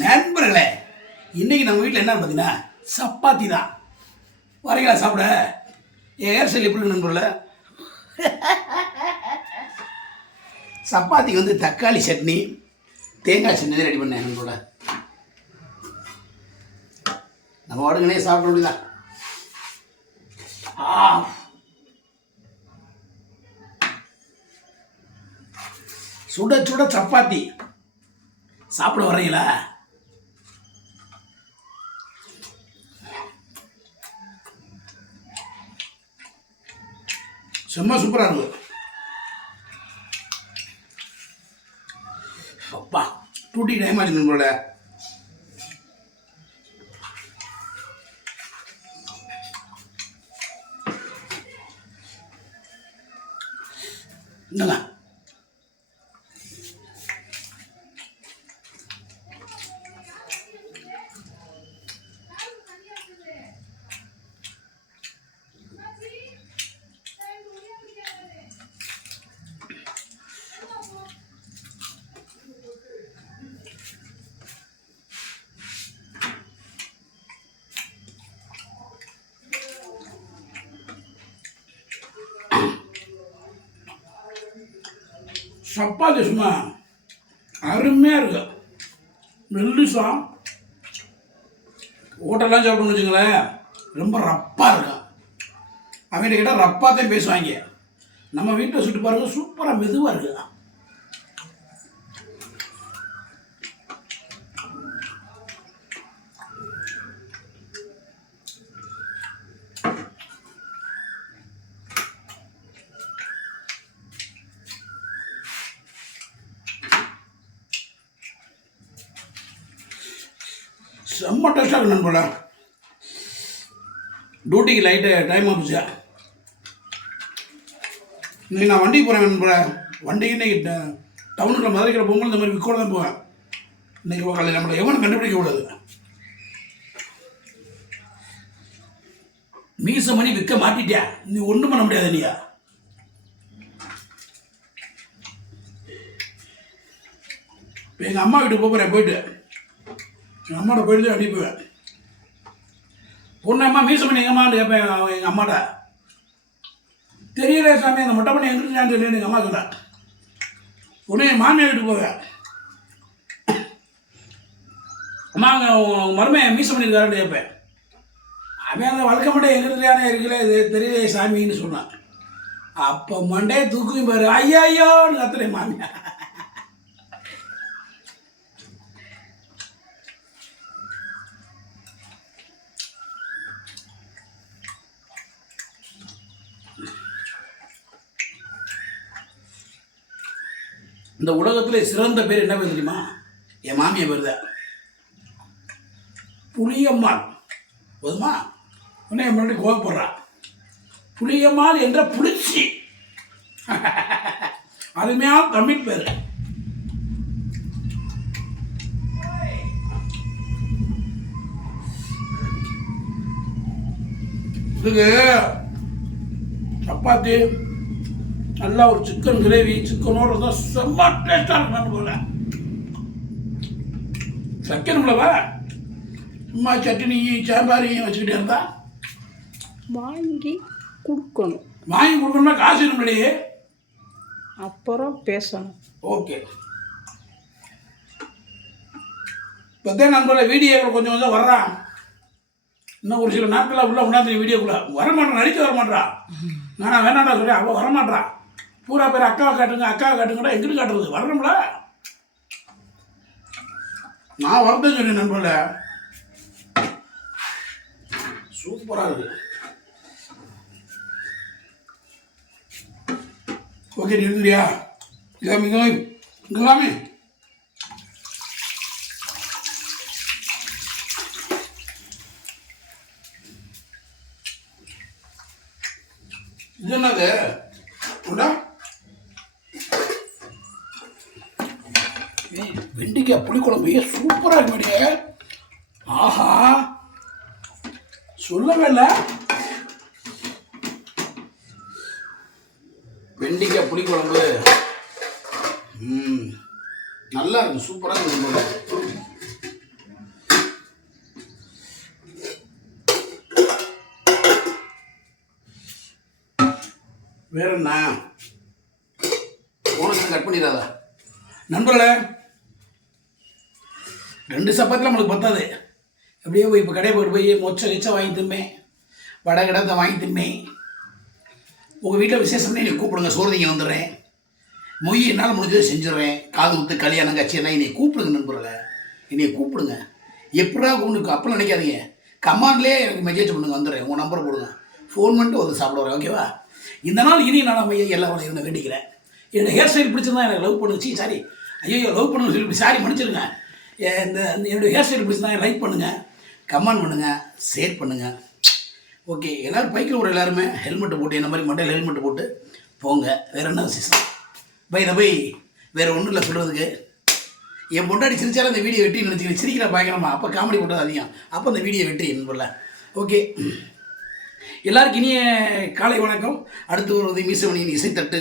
நண்பர்களே, இன்னைக்கு நம்ம வீட்டில் என்ன பார்த்தீங்கன்னா சப்பாத்தி தான். வரீங்களா சாப்பிட? என் ஹேர் ஸ்டைல் எப்படி நண்பர்களே? சப்பாத்திக்கு வந்து தக்காளி சட்னி, தேங்காய் சட்னி ரெடி பண்ணேன் நண்பர்களே. நம்ம உடனே சாப்பிட முடியுதா? சுட சுட சப்பாத்தி சாப்பிட வர்றீங்களா? செம்ம சூப்பராக இருக்குது. அப்பா டூட்டி டைம் ஆச்சு நம்மளோட. என்னங்க சப்பாத்தி சும்மா அருமையாக இருக்கு. மெல்லிசம் ஹோட்டல்லாம் சாப்பிட்டோம்னு வச்சுங்களேன், ரொம்ப ரப்பாக இருக்கும். அவங்ககிட்ட கேட்டால் ரப்பாக தான் பேசுவாங்க. நம்ம வீட்டில் சுட்டு பாருங்கள், சூப்பராக மெதுவாக இருக்குது. செம்ம டேஸ்டாக இருக்கு நண்பர்கள. டியூட்டிக்கு லைட்டாக டைம் ஆகுச்சு. இன்னைக்கு நான் வண்டிக்கு போகிறேன் நண்பர்கள. வண்டிக்கு இன்னைக்கு டவுனுக்குள்ள மதுரைக்கிற பொங்கல் இந்த மாதிரி விற்கோட தான் போவேன். இன்னைக்கு காலையில் நம்மளை எவனும் கண்டுபிடிக்க கூடாது. மீச மணி விற்க மாட்டிட்டியா, நீ ஒன்றும் பண்ண முடியாது. நீயா இப்போ எங்கள் அம்மா வீட்டுக்கு போகிறேன். போயிட்டு எங்கள் அம்மாட்ட போயிட்டு தான் அனுப்புவேன். பொண்ணு அம்மா மீச பண்ணி எங்கம்மான்னு கேட்பேன். எங்கள் அம்மாட்ட தெரியல சாமி, அந்த மொட்டை பண்ணி எங்கிட்டான்னு சொல்லி எங்கள் அம்மா சொன்னேன். உடனே என் மாமியார் வீட்டுக்கு போவேன். அம்மா அங்கே மருமையை மீச பண்ணியிருக்காருன்னு கேட்பேன். அவன் அந்த வழக்க மண்டே எங்கிட்டானே இருக்கல, இது தெரியல சாமின்னு சொன்னான். அப்போ மண்டே தூக்குயும் பாரு, ஐயோன்னு கத்துறேன் மாமியார். இந்த உலகத்தில் சிறந்த பேர் என்ன பேர் தெரியுமா? என் மாமியை பேர் தான் புளியம்மாள். போதுமா? உடனே என் முன்னாடி கோவப்படுறா. புளியம்மாள் என்ற புளிச்சி, அருமையான தமிழ் பேர். இதுக்கு சப்பாத்தி நல்லா ஒரு சிக்கன் கிரேவி, சிக்கனோடு இருந்தால் செம்ம டேஸ்டாக இருக்கும் போல. வைக்கணும்லவா? சும்மா சட்னி சாம்பாரையும் வச்சுக்கிட்டே இருந்தா வாங்கி கொடுக்கணும். வாங்கி கொடுக்கணும்னா காசு நம்மளே அப்புறம் பேசணும். ஓகே. இப்போதான் நம்மளோட வீடியோக்கள் கொஞ்சம் கொஞ்சம் வர்றான். இன்னும் ஒரு சில நாட்களாக உள்ள உணர்ந்து வீடியோக்குள்ள வரமாட்டான், நடிக்க வரமாட்டான். நானா வேணாண்டா சொல்கிறேன், அவள் வரமாட்டான். பூரா பேர் அக்காவை காட்டுங்க அக்காவை காட்டுங்கடா. எங்கிட்டு காட்டுறது? வரணும்ல. நான் வரதான் சொன்னேன் நண்பர்கள. சூப்பராக இருக்கு. ஓகே, நீ இருந்துடியா? இங்கலாமே இது என்னது? வெண்டிக்காய் புளிக்குழம்பு சூப்பராக இருக்கு. ஆஹா, சொல்லவே இல்லை. வெண்டிக்காய் புளிக்குழம்பு நல்லா இருக்கும், சூப்பராக இருக்கும். வேற என்ன உனக்கு கட் பண்ணிடாதா நண்பர்களே, 2 சப்பாத்தில் நம்மளுக்கு பத்தாது. அப்படியே போய் இப்போ கடையை போய்ட்டு போய் மொச்சை கிச்சை வாங்கி திம்பேன், வடை கிடத்தை வாங்கி திம்பேன். உங்கள் வீட்டில் விசேஷம்னு என்னை கூப்பிடுங்க, சோறுதிங்க வந்துடுறேன். மொய் என்னால் முடிஞ்சதை செஞ்சிடுறேன். காது குத்து கல்யாணம் கட்சியெல்லாம் என்னை கூப்பிடுங்க நண்பர்களே, என்னை கூப்பிடுங்க. எப்படா உங்களுக்கு அப்பெல்லாம் நினைக்காதீங்க, கமாண்ட்லேயே எனக்கு மெசேஜ் பண்ணுங்க, வந்துடுறேன். உங்கள் நம்பரை போடுங்க, ஃபோன் பண்ணிட்டு வந்து சாப்பிட வரேன். ஓகேவா? இந்த நாள் இனி நான் நம்ம எல்லாம் இருந்த வேண்டிக்கிறேன். என்னோடய ஹேர் ஸ்டைல் பிடிச்சிருந்தா எனக்கு லவ் பண்ணுச்சு. சாரி, ஐயோ லவ் பண்ணணும்னு சொல்லி சாரி மன்னிச்சிருங்க. என்னோடய ஹேர் ஸ்டைல் பிடிச்சிருந்தா லைக் பண்ணுங்கள், கமெண்ட் பண்ணுங்கள், ஷேர் பண்ணுங்கள். ஓகே, எல்லோரும் பைக்கில் ஒரு எல்லாருமே ஹெல்மெட்டு போட்டு என்ன மாதிரி மண்டையில் ஹெல்மெட்டு போட்டு போங்க. வேறு என்ன விசேஷம்? பை வேறு ஒன்றும் இல்லை சொல்கிறதுக்கு. என் பொண்டாடி சிரிச்சாலும் அந்த வீடியோ வெட்டி நினச்சி சிரிக்கிற பயங்கரமா, அப்போ காமெடி போட்டது அதிகம், அப்போ அந்த வீடியோ வெட்டி என்பதில்ல. ஓகே, எல்லாருக்கும் இனிய காலை வணக்கம். அடுத்து ஒரு மீசமணியின் இசைத்தட்டு